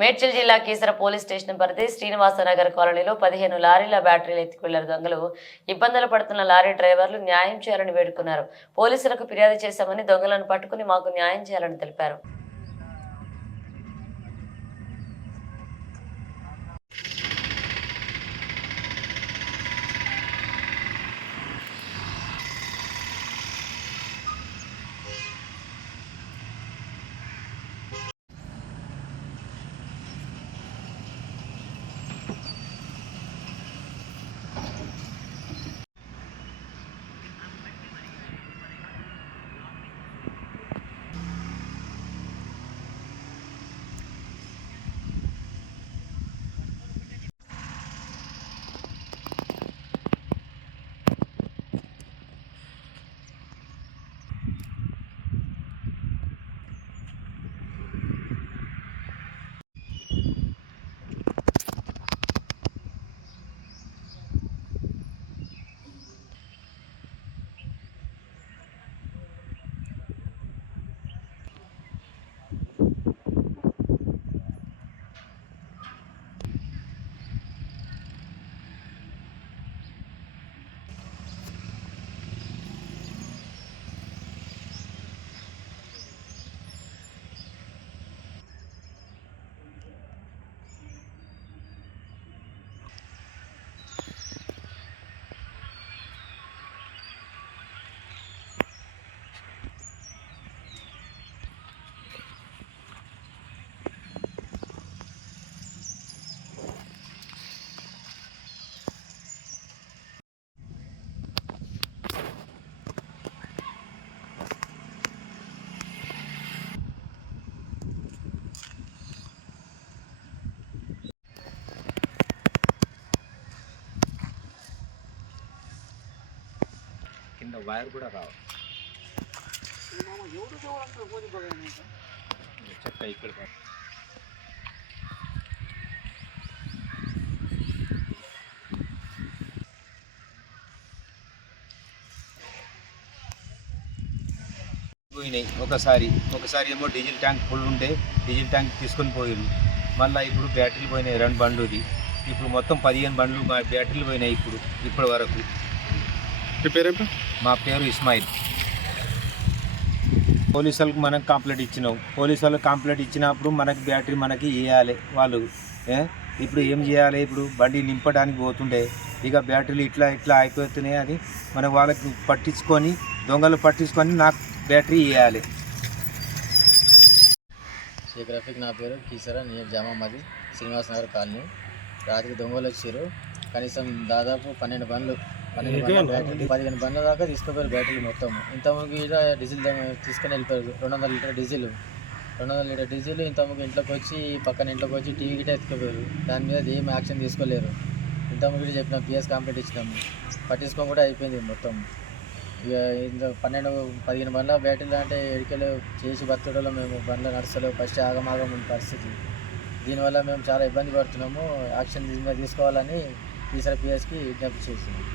మేడ్చల్ జిల్లా Keesara police station పరిధి శ్రీనివాసనగర్ కాలనీలో పదిహేను లారీల బ్యాటరీలు ఎత్తుకెళ్ళారు దొంగలు. ఇబ్బందులు పడుతున్న లారీ డ్రైవర్లు న్యాయం చేయాలని వేడుకున్నారు. పోలీసులకు ఫిర్యాదు చేశామని దొంగలను పట్టుకుని మాకు న్యాయం చేయాలని తెలిపారు. వైర్ కూడా రావు చెక్క ఇక్కడ పోయినాయి. ఒకసారి ఒకసారి ఏమో డీజిల్ ట్యాంక్ ఫుల్ ఉంటే డీజిల్ ట్యాంక్ తీసుకొని పోయారు మళ్ళీ ఇప్పుడు బ్యాటరీలు పోయినాయి రెండు బండ్లుది. ఇప్పుడు మొత్తం పదిహేను బండ్లు బ్యాటరీలు పోయినాయి ఇప్పుడు ఇప్పటి వరకు. మీ పేరేంటి? మా పేరు ఇస్మాయిల్. పోలీసు వాళ్ళకి మనకు కంప్లైంట్ ఇచ్చినాం. పోలీసు వాళ్ళకి కంప్లైంట్ ఇచ్చినప్పుడు మనకి బ్యాటరీ మనకి ఇవ్వాలి వాళ్ళు. ఏ? ఇప్పుడు ఏం చేయాలి? ఇప్పుడు బండి నింపడానికి పోతుండే ఇక బ్యాటరీలు ఇట్లా ఇట్లా అయిపోతున్నాయి అని మనం వాళ్ళకి పట్టించుకొని దొంగలు పట్టించుకొని నాకు బ్యాటరీ ఇవ్వాలి షేక్ రఫీక్ నా పేరు? కీసరా నియర్ జామా మది శ్రీనివాస్ నగర్ కాలనీ. రాత్రి దొంగలు వచ్చారు కనీసం దాదాపు పన్నెండు బండ్లు పదిహేను బండ్ల దాకా తీసుకుపోయారు బ్యాటరీలు మొత్తం. ఇంతకుముందు కూడా డీజిల్ తీసుకొని వెళ్ళిపోయారు. రెండు వందల లీటర్ డీజిల్. రెండు వందల లీటర్ డీజిల్ ఇంతకుముందు ఇంట్లోకి వచ్చి పక్కన ఇంట్లోకి వచ్చి టీవీ గిట్ట ఎత్తుకుపోయారు. దాని మీద ఏం యాక్షన్ తీసుకోలేరు. ఇంతకుముందు కూడా చెప్పిన పిఎస్ కంప్లీట్ ఇచ్చినాము పట్టించుకొని కూడా అయిపోయింది మొత్తం. ఇక ఇంత పన్నెండు పదిహేను బండ్ల బ్యాటరీలు అంటే ఎడికెళ్ళి చేసి బతకడంలో మేము. బండ్లు నడుస్తలేవు. ఫస్ట్ ఆగమాగం ఉన్న పరిస్థితి. దీనివల్ల మేము చాలా ఇబ్బంది పడుతున్నాము. యాక్షన్ దీని మీద తీసుకోవాలని ఈసారి పిఎస్కి విజ్ఞప్తి చేస్తున్నాం.